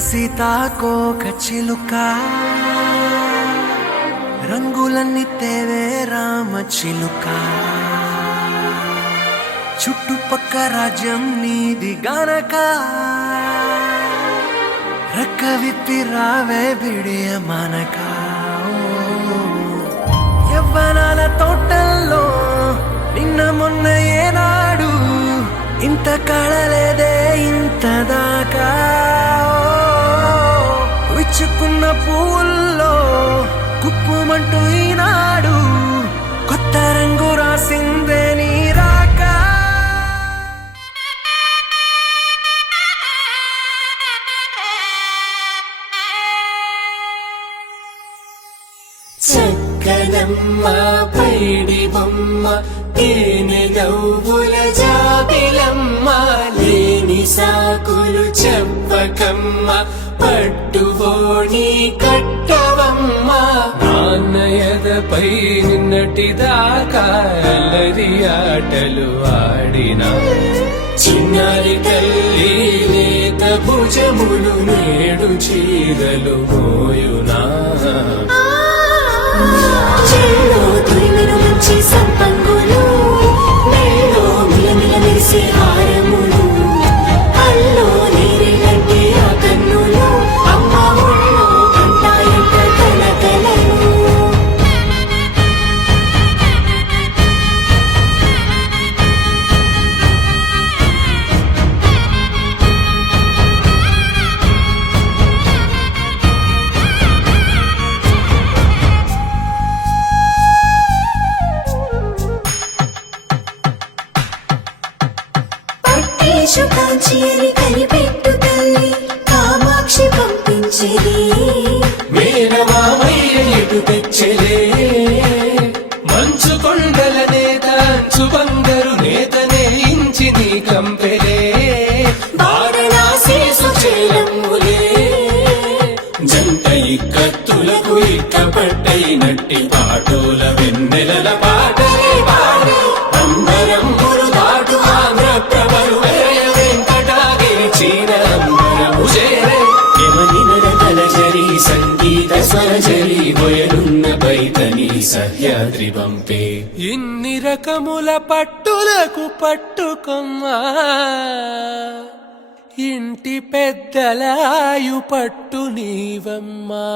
సీతాకోక చిలుక రంగులన్నీ తేవే రామ చిలుక చుట్టుపక్క రాజ్యం నీది గనక రెక్క విప్పి రావే బిడియ మనక యవ్వనాల తోటల్లో నిన్న మొన్న ఏనాడు ఇంత కళలేదే ఇంత దాకా విచ్చుకున్న పూల్లో కుప్పుమంటూ ఈనాడు కొత్త రంగు రాసిందే నీ రాక చక్కనమ్మ పైడి బొమ్మ తేనె నవ్వుల జాబిలమ్మ లేని సాకులు చెప్పకమ్మ పట్టువోణి కట్టవమ్మ నాన్నయదపై నిన్నటిదాకా అల్లరి ఆటలు ఆడినా చిన్నారి తల్లి లేత భుజములు నేడు చీరలు మోయునా చెల్లో తురిమిను మంచి సంపంగులు మెల్లో మిలమిల మెరిసే హారములు అల్లో నీరిలంటే ఆ కన్నులు అమ్మ ఒళ్ళో కంటాయంట కలకలను కాంచేరి కనిపెట్టు తల్లి కామాక్షి పంపించేది మేనమామయ్య ఎటు తెచ్చలే మంచు కొండల నేత అంచు బంగారు నేతనే ఇంచి నీ కంపెలే వారణాసి సుచేలమ్ములే జంట ఇక్కత్తులకు ఇక్కపట్టైనట్టి పాటోల వెన్నెలల పాటలే పాడే అంబరమ్ములు దాటు ఆంధ్ర ప్రభలు సంగీత స్వరజరి బొయలున్న బైతని సహ్యాద్రి పంపే ఇన్ని రకముల పట్టులకు పట్టుకొమ్మా ఇంటి పెద్దలాయు పట్టు నీవమ్మా